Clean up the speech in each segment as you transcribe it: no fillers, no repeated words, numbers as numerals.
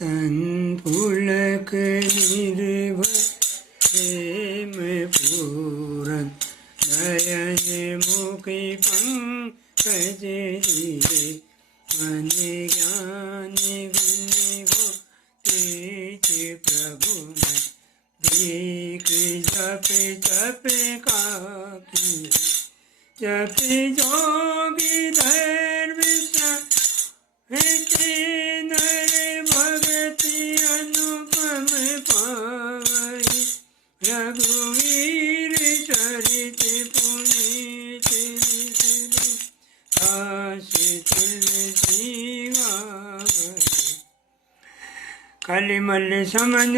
तन पुलक निर्भय प्रेम पूरन नयन मुखी पंकज हीरे मन ज्ञान गुण गो तेज प्रभु मन देख जप जप काकी जप जोगी धर्म नर भगति अनुपम पावई रघुवीर चरित पुनीत आस तुलसी गावई कलिमल समन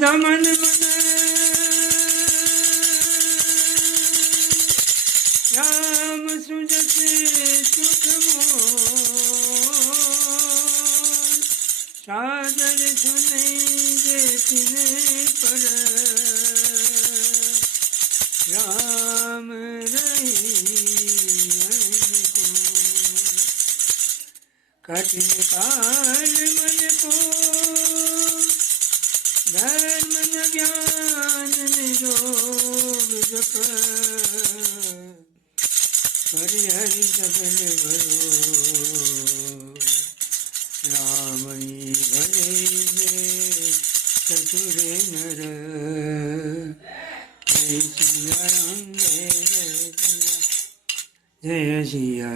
दमन मन राम सुजस सुख मोल सादर सुनै जे तिने पर राम रही कठिन काल मन को धर्म न ज्ञान निरोग जप हरि सबल भरो रामई भले चतुर नर जय सिया राम जय सिया